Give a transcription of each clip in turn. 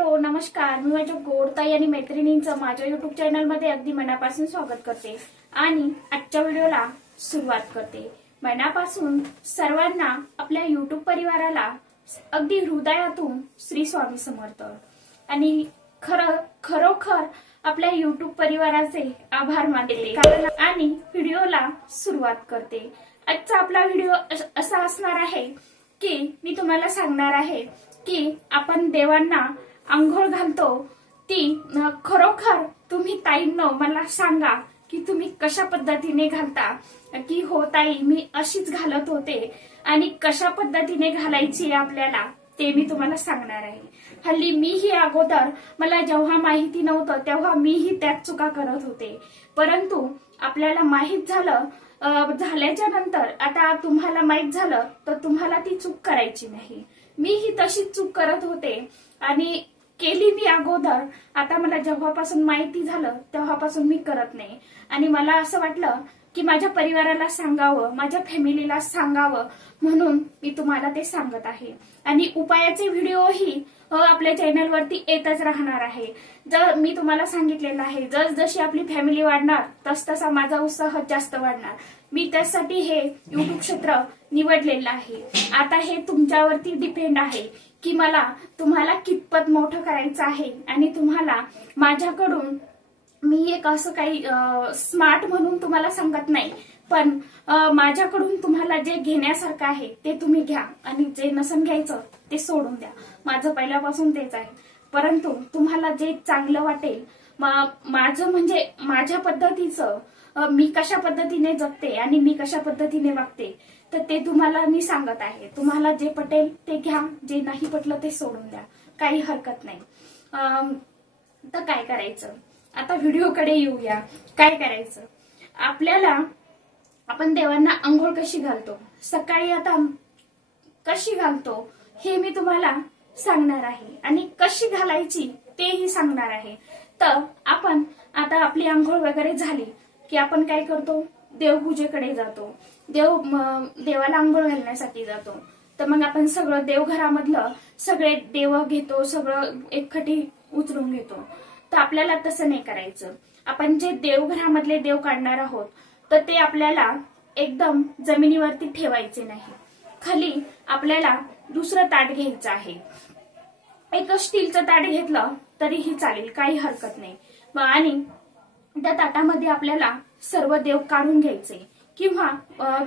Hello नमस्कार, मी माझ्या गोडताई आणि मैत्रिणींचं माझ्या युट्यूब चॅनलमध्ये अगदी मनापासून स्वागत करते आणि आजच्या व्हिडिओला सुरुवात करते। मनापासून सर्वांना आपल्या युट्यूब परिवाराला अगदी हृदयातून श्री स्वामी समर्थ आणि खरोखर आपल्या युट्यूब परिवाराचे आभार मानते आणि व्हिडिओला सुरुवात करते। आजचा आपला व्हिडिओ असा असणार आहे की मी तुम्हाला सांगणार आहे की आपण देवांना अंघोळ घालतो ती खरोखर तुम्ही ताईंनो मला सांगा की तुम्ही कशा पद्धतीने घालता की हो ताई मी अशीच घालत होते आणि कशा पद्धतीने घालायची आपल्याला ते मी तुम्हाला सांगणार आहे। हल्ली मीही अगोदर मला जेव्हा माहिती नव्हतं तेव्हा मीही त्याच चुका करत होते, परंतु आपल्याला माहित झाल्याच्या नंतर आता तुम्हाला माहित झालं तर तुम्हाला ती चूक करायची नाही। मी ही तशीच चूक करत होते आणि केली मी अगोदर, आता मला जेव्हापासून माहिती झालं तेव्हापासून मी करत नाही आणि मला असं वाटलं की माझ्या परिवाराला सांगावं, माझ्या फॅमिलीला सांगावं म्हणून मी तुम्हाला ते सांगत आहे। आणि उपायाचे व्हिडिओही आपल्या चॅनलवरती येतच राहणार आहे। जर मी तुम्हाला सांगितलेलं आहे जशी आपली फॅमिली वाढणार तसा माझा उत्साह जास्त वाढणार। मी त्यासाठी हे युट्यूब क्षेत्र निवडलेलं आहे। आता हे तुमच्यावरती डिपेंड आहे की मला तुम्हाला कितपत मोठं करायचं आहे आणि तुम्हाला माझ्याकडून मी एक असं काही स्मार्ट म्हणून तुम्हाला सांगत नाही, पण माझ्याकडून तुम्हाला जे घेण्यासारखं आहे ते तुम्ही घ्या आणि जे नसन घ्यायचं ते सोडून द्या। माझं पहिल्यापासून तेच आहे, परंतु तुम्हाला जे चांगलं वाटेल माझं म्हणजे माझ्या पद्धतीचं मी कशा पद्धतीने जगते आणि मी कशा पद्धतीने वागते तर ते तुम्हाला मी सांगत आहे। तुम्हाला जे पटेल ते घ्या, जे नाही पटलं ते सोडून द्या, काही हरकत नाही। तर काय करायचं, आता व्हिडिओकडे येऊया। काय करायचं आपण देवांना अंघोळ कशी घालतो, सकाळी आता कशी घालतो हे मी तुम्हाला सांगणार आहे आणि कशी घालायची तेही सांगणार आहे। तर आपण आता आपली अंघोळ वगैरे झाली की आपण काय करतो, देवपूजेकडे जातो, देवाला अंघोळ घालण्यासाठी जातो। तर मग आपण सगळं देवघरामधलं सगळे देव घेतो, सगळं एकखटी उचलून घेतो। तर आपल्याला तसं नाही करायचं। आपण जे देवघरामधले देव काढणार आहोत तर ते आपल्याला एकदम जमिनीवरती ठेवायचे नाही, खाली आपल्याला दुसरं ताट घ्यायचं आहे। एक स्टीलचं ताट घेतलं तरीही चालेल, काही हरकत नाही। आणि त्या ताटामध्ये आपल्याला सर्व देव काढून घ्यायचे किंवा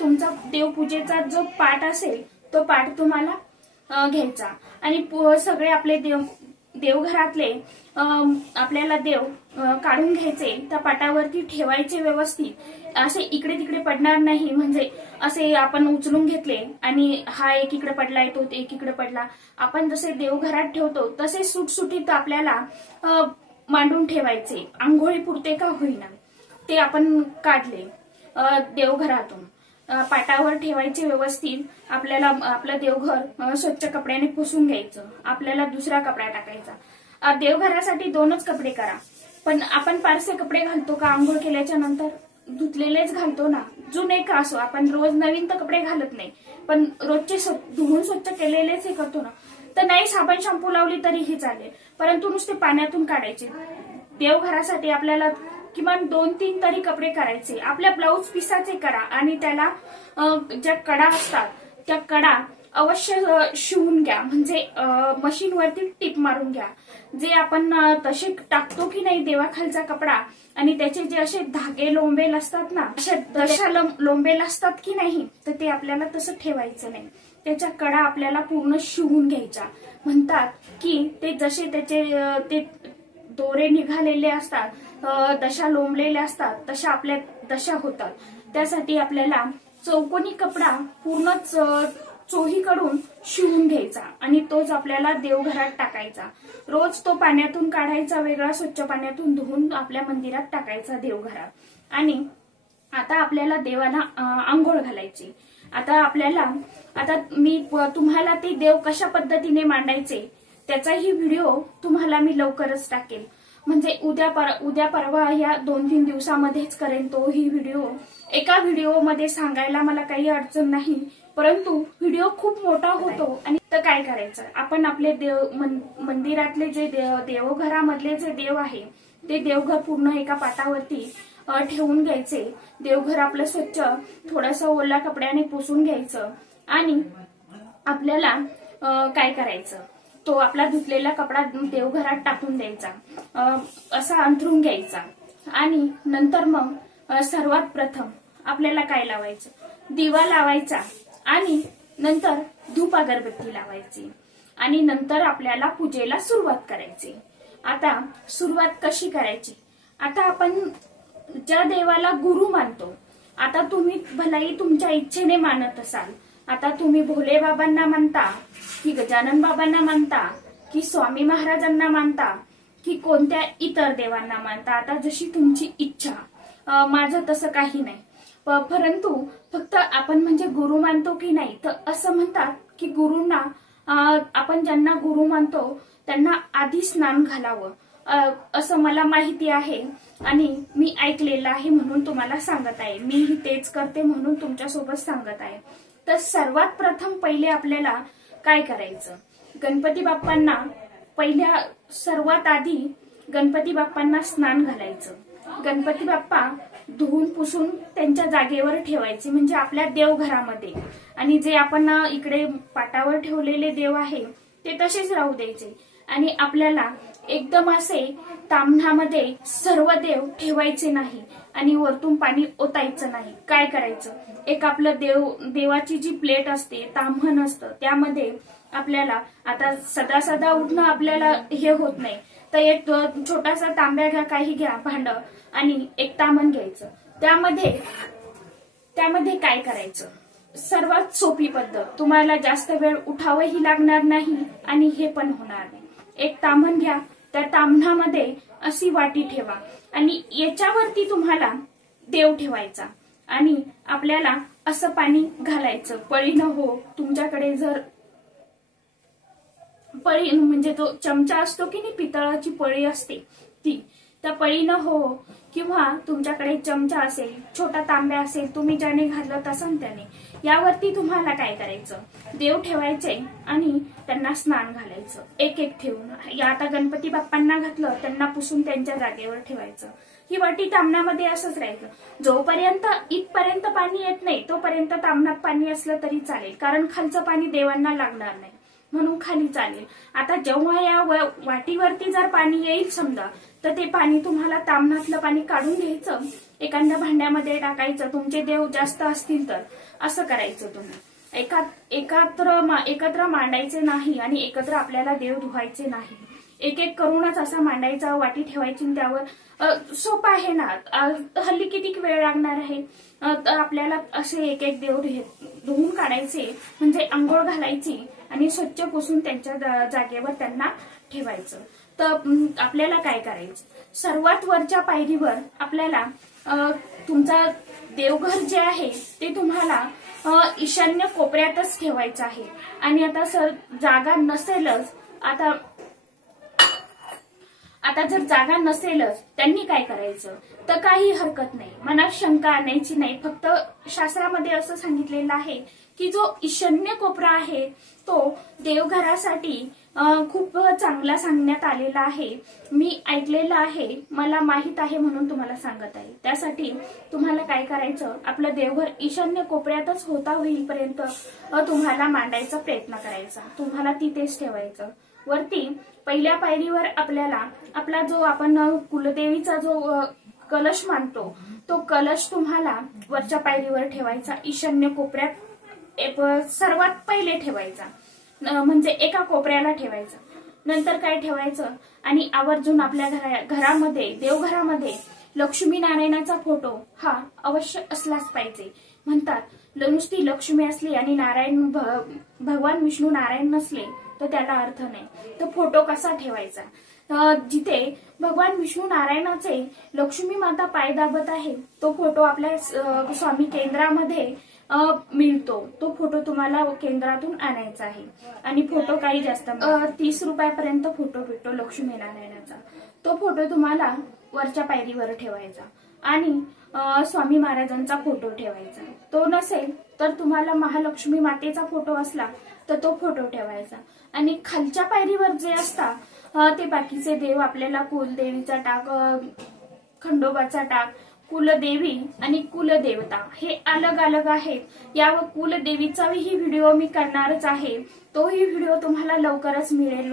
तुमचा देवपूजेचा जो पाट असेल तो पाट तुम्हाला घ्यायचा आणि सगळे आपले देवघरातले आपल्याला देव काढून घ्यायचे, त्या पाटावरती ठेवायचे व्यवस्थित, असे इकडे तिकडे पडणार नाही। म्हणजे असे आपण उचलून घेतले आणि हा एक इकडे पडलाय तो एक इकडे पडला, आपण जसे देवघरात ठेवतो तसे सुटसुटीत आपल्याला मांडून ठेवायचे। आंघोळी पुरते का होईना ते आपण काढले देवघरातून, पाटावर ठेवायचे व्यवस्थित। आपल्याला आपलं देवघर स्वच्छ कपड्याने पुसून घ्यायचं, आपल्याला दुसरा कपडा टाकायचा। देवघरासाठी दोनच कपडे करा, पण आपण फारसे कपडे घालतो का आंघोळ केल्याच्या नंतर, धुतलेलेच घालतो ना, जुने का असो, आपण रोज नवीन तर कपडे घालत नाही, पण रोजचे धुवून स्वच्छ केलेलेच हे करतो ना। तर नाही साबण शॅम्पू लावली तरीही चालेल, परंतु नुसते पाण्यातून काढायचे। देवघरासाठी आपल्याला किमान 2-3 तरी कपडे करायचे। आपल्या ब्लाऊज पिसाचे करा आणि त्याला ज्या कडा असतात त्या कडा अवश्य शिवून घ्या, म्हणजे मशीनवरती टीप मारून घ्या। जे आपण तसे टाकतो की नाही देवाखालचा कपडा आणि त्याचे जे असे धागे लोंबेल असतात ना, अशा दशा लोंबेल असतात की नाही, तर ते आपल्याला तसं ठेवायचं नाही। त्याच्या कडा आपल्याला पूर्ण शिवून घ्यायच्या। म्हणतात की ते जसे त्याचे ते दोरे निघालेले असतात, दशा लोंबलेल्या असतात, तशा आपल्या दशा होतात। त्यासाठी आपल्याला चौकोनी कपडा पूर्णच चोहीकडून शिवून घ्यायचा आणि तोच आपल्याला देवघरात टाकायचा। रोज तो पाण्यातून काढायचा, वेगळा स्वच्छ पाण्यातून धुवून आपल्या मंदिरात टाकायचा देवघरात। आणि आता आपल्याला देवाला आंघोळ घालायची। आता मी तुम्हाला ते देव कशा पद्धतीने मांडायचे त्याचाही व्हिडिओ तुम्हाला मी लवकरच टाकेल, म्हणजे उद्या परवा या 2-3 दिवसामध्येच करेन तोही व्हिडिओ। एका व्हिडिओमध्ये सांगायला मला काही अडचण नाही, परंतु व्हिडिओ खूप मोठा होतो आणि तर काय करायचं, आपण आपले मंदिरातले जे देवघरामधले जे देव आहे ते देवघर पूर्ण एका पाटावरती ठेवून घ्यायचे. देवघर आपलं स्वच्छ थोडंसं ओल्या कपड्याने पुसून घ्यायचं आणि आपल्याला काय करायचं, तो आपला धुतलेला कपडा देवघरात टाकून द्यायचा, असा अंथरून घ्यायचा. आणि नंतर मग सर्वात प्रथम आपल्याला काय लावायचं, दिवा लावायचा आणि नंतर धूप अगरबत्ती लावायची आणि नंतर आपल्याला पूजेला सुरुवात करायची. आता सुरुवात कशी करायची, आता आपण ज्या देवाला गुरु मानतो, आता तुम्ही भलाई तुमच्या इच्छेने मानत असाल, आता तुम्ही भोले बाबांना मानता की गजानन बाबांना मानता की स्वामी महाराजांना मानता की कोणत्या इतर देवांना मानता, आता जशी तुमची इच्छा. माझं तसं काही नाही, परंतु फक्त आपण म्हणजे गुरु मानतो की नाही, तर असं म्हणतात की गुरुंना आपण ज्यांना गुरु मानतो त्यांना आधी स्नान घालावं, असं मला माहिती आहे आणि मी ऐकलेलं आहे म्हणून तुम्हाला सांगत आहे. मीही तेच करते म्हणून तुमच्यासोबत सांगत आहे. तर सर्वात प्रथम पहिले आपल्याला काय करायचं, गणपती बाप्पांना सर्वात आधी गणपती बाप्पांना स्नान घालायचं. गणपती बाप्पा धुवून पुसून त्यांच्या जागेवर ठेवायचे म्हणजे आपल्या देवघरामध्ये, आणि जे आपण इकडे पाटावर ठेवलेले देव आहे ते तसेच राहू द्यायचे. आणि आपल्याला एकदम असे ताम्हणामध्ये सर्व देव ठेवायचे नाही आणि वरतून पाणी ओतायचं नाही. काय करायचं, एक आपलं देवाची जी प्लेट असते, ताम्हण असतं, त्यामध्ये आपल्याला आता सदा उठणं आपल्याला हे होत नाही, तर एक छोटासा तांब्या घ्या, काही घ्या भांड, आणि एक ताम्हण घ्यायचं. त्यामध्ये काय करायचं, सर्वात सोपी पद्धत, तुम्हाला जास्त वेळ उठावंही लागणार नाही आणि हे पण होणार नाही. एक ताम्हण घ्या, त्या ताम्हणामध्ये अशी वाटी ठेवा आणि याच्यावरती तुम्हाला देव ठेवायचा आणि आपल्याला असं पाणी घालायचं. पळीनं हो, तुमच्याकडे जर पळी म्हणजे तो चमचा असतो की नाही, पितळाची पळी असते ती, त्या पळीनं हो, किंवा तुमच्याकडे चमचा असेल, छोटा तांब्या असेल, तुम्ही ज्याने घालत असाल त्याने, यावरती तुम्हाला काय करायचं, देव ठेवायचे आणि त्यांना स्नान घालायचं एक एक ठेवून. आता गणपती बाप्पांना घातलं, त्यांना पुसून त्यांच्या जागेवर ठेवायचं. ही वाटी ताम्हणामध्ये असंच राहायचं. जोपर्यंत इथपर्यंत पाणी येत नाही तोपर्यंत ताम्हणात पाणी असलं तरी चालेल, कारण खालचं पाणी देवांना लागणार नाही म्हणून खाली चालेल. आता जेव्हा या वाटीवरती जर पाणी येईल समजा, तर ते पाणी तुम्हाला ताम्हणातलं पाणी काढून घ्यायचं, एखाद्या भांड्यामध्ये टाकायचं. तुमचे देव जास्त असतील तर असं करायचं. तुम्ही एकत्र मांडायचे नाही आणि एकत्र आपल्याला देव धुवायचे नाही. एक एक करूनच असा मांडायचा, वाटी ठेवायची, त्यावर सोपं आहे ना, हल्ली किती वेळ लागणार आहे. तर आपल्याला असे एक एक देव धुवून काढायचे, म्हणजे आंघोळ घालायची आणि स्वच्छ पुसून त्यांच्या जागेवर त्यांना ठेवायचं. तर आपल्याला काय करायचं, सर्वात वरच्या पायरीवर आपल्याला तुमचा देवघर जे आहे ते तुम्हाला ईशान्य कोपऱ्यातच ठेवायचं आहे. आणि आता जागा नसेलच, आता जर जागा नसेलच, त्यांनी काय करायचं, तर काही हरकत नाही, मनात शंका आणायची नाही. फक्त शास्त्रामध्ये असं सांगितलेलं आहे की जो ईशान्य कोपरा आहे तो देवघरासाठी खूप चांगला सांगण्यात आलेला आहे. मी ऐकलेलं आहे, मला माहित आहे म्हणून तुम्हाला सांगत आहे. त्यासाठी तुम्हाला काय करायचं, आपलं देवघर ईशान्य कोपऱ्यातच होता होईपर्यंत तुम्हाला मांडायचा प्रयत्न करायचा, तुम्हाला तिथेच ठेवायचं. वरती पहिल्या पायरीवर आपल्याला आपला जो आपण कुलदेवीचा जो कलश मानतो, तो कलश तुम्हाला वरच्या पायरीवर ठेवायचा, ईशान्य कोपऱ्यात सर्वात पहिले ठेवायचा, म्हणजे एका कोपऱ्याला ठेवायचा. नंतर काय ठेवायचं, आणि आवर्जून आपल्या घरामध्ये देवघरामध्ये लक्ष्मी नारायणाचा फोटो हा अवश्य असलाच पाहिजे. म्हणतात नुसती लक्ष्मी असली आणि भगवान विष्णू नारायण नसले तर त्याला अर्थ नाही. तर फोटो कसा ठेवायचा, जिथे भगवान विष्णू नारायणाचे लक्ष्मी माता पाय दाबत आहे तो फोटो आपल्या स्वामी केंद्रामध्ये मिळतो तो फोटो तुम्हाला केंद्रातून आणायचा आहे आणि फोटो काही जास्त 30 रुपयापर्यंत फोटो भेटतो लक्ष्मीनारायणाचा। तो फोटो तुम्हाला वरच्या पायरीवर ठेवायचा आणि स्वामी महाराजांचा फोटो ठेवायचा। तो नसेल तर तुम्हाला महालक्ष्मी मातेचा फोटो असला तर तो फोटो ठेवायचा आणि खालच्या पायरीवर जे असतात ते बाकीचे देव आपल्याला कुलदेवीचा टाक, खंडोबाचा टाक, कुलदेवी आणि कुलदेवता हे अलग अलग आहेत। या कुलदेवीचाही व्हिडिओ मी करणारच आहे, तोही व्हिडिओ तुम्हाला लवकरच मिळेल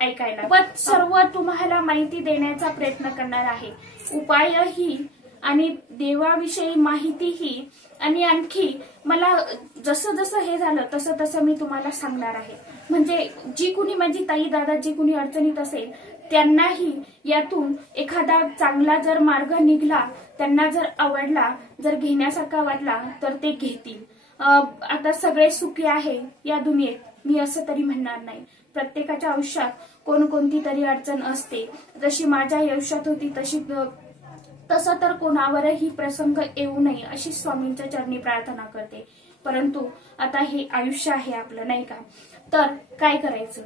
ऐकायला। पण सर्व तुम्हाला माहिती देण्याचा प्रयत्न करणार आहे, उपायही आणि देवाविषयी माहितीही आणि आणखी मला जसं जसं हे झालं तसं तसं मी तुम्हाला सांगणार आहे। म्हणजे जी कुणी माझी ताई दादा जी कुणी अडचणीत असेल त्यांनाही यातून एखादा चांगला जर मार्ग निघला, त्यांना जर आवडला, जर घेण्यासारखा वाटला तर ते घेतील। आता सगळे सुखी आहे या दुनियेत मी असं तरी म्हणणार नाही, प्रत्येकाच्या आयुष्यात कोणकोणती तरी अडचण असते, जशी माझ्या आयुष्यात होती तसं तर कोणावरही प्रसंग येऊ नये अशी स्वामींच्या चरणी प्रार्थना करते। परंतु आता हे आयुष्य आहे आपलं, नाही का? तर काय करायचं,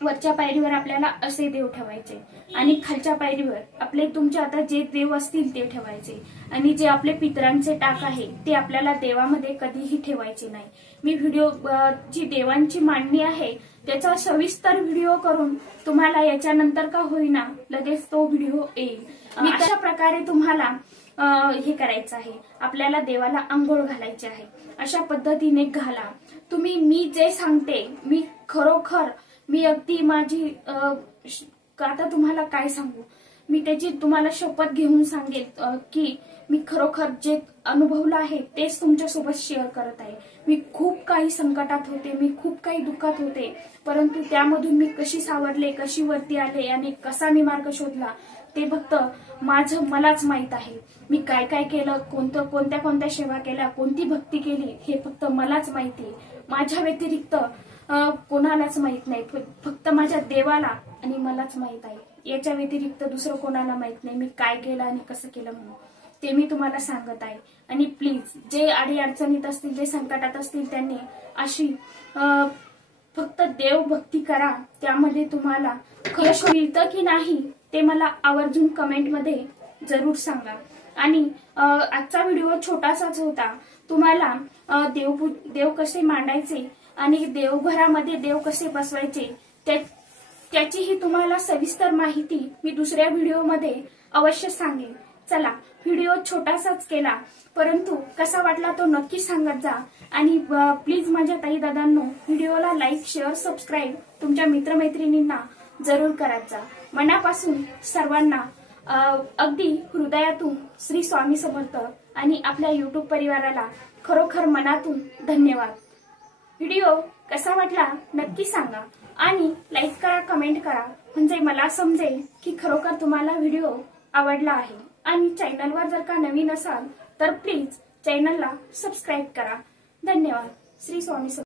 वरच्या पायरीवर आपल्याला असे देव ठेवायचे आणि खालच्या पायरीवर आपले तुमचे आता जे देव असतील ते ठेवायचे आणि जे आपले पितरांचे टाक आहे ते आपल्याला देवामध्ये कधीही ठेवायचे नाही। मी व्हिडिओ जी देवांची मांडणी आहे त्याचा सविस्तर व्हिडिओ करून तुम्हाला याच्यानंतर का होईना लगेच तो व्हिडिओ येईल। अशा प्रकारे तुम्हाला हे करायचं आहे, आपल्याला देवाला आंघोळ घालायची आहे, अशा पद्धतीने घाला तुम्ही। मी जे सांगते मी खरोखर मी अगदी माझी आता तुम्हाला काय सांगू, मी त्याची तुम्हाला शपथ घेऊन सांगेल की मी खरोखर जे अनुभवलं आहे तेच तुमच्यासोबत शेअर करत आहे। मी खूप काही संकटात होते, मी खूप काही दुःखात होते, परंतु त्यामधून मी कशी सावरले, कशी वरती आले आणि कसा मी मार्ग शोधला ते फक्त मलाच माहित आहे। मी काय काय केलं, कोणत्या कोणत्या सेवा केल्या, कोणती भक्ती केली हे फक्त मलाच माहिती आहे। माझ्या व्यतिरिक्त कोणालाच माहित नाही, फक्त माझ्या देवाला आणि मलाच माहित आहे। याच्या व्यतिरिक्त दुसरं कोणाला माहित नाही मी काय केलं आणि कसं केलं म्हणून, ते मी तुम्हाला सांगत आहे। आणि प्लीज जे आडी अडचणीत असतील, जे संकटात असतील त्यांनी अशी फक्त देव भक्ती करा, त्यामध्ये तुम्हाला यश मिळतं की नाही ते मला आवर्जून कमेंटमध्ये जरूर सांगा। आणि आजचा व्हिडिओ छोटासाच होता, तुम्हाला देव कसे मांडायचे आणि देवघरामध्ये देव कसे बसवायचे त्याचीही तुम्हाला सविस्तर माहिती मी दुसऱ्या व्हिडिओमध्ये अवश्य सांगेन। चला, व्हिडिओ छोटासाच केला परंतु कसा वाटला तो नक्की सांगत जा आणि प्लीज माझ्या ताई दादांनो व्हिडिओला लाईक, शेअर, सबस्क्राईब तुमच्या मित्रमैत्रिणींना जरूर करत जा। मनापासून सर्वांना अगदी हृदयातून श्री स्वामी समर्थ आणि आपल्या YouTube परिवाराला खरोखर मनातून धन्यवाद। व्हिडिओ कसा वाटला नक्की सांगा आणि लाईक करा, कमेंट करा, म्हणजे मला समजेल की खरोखर तुम्हाला व्हिडिओ आवडला आहे। आणि चॅनलवर जर का नवीन असाल तर प्लीज चॅनलला सबस्क्राईब करा। धन्यवाद। श्री स्वामी समर्थ।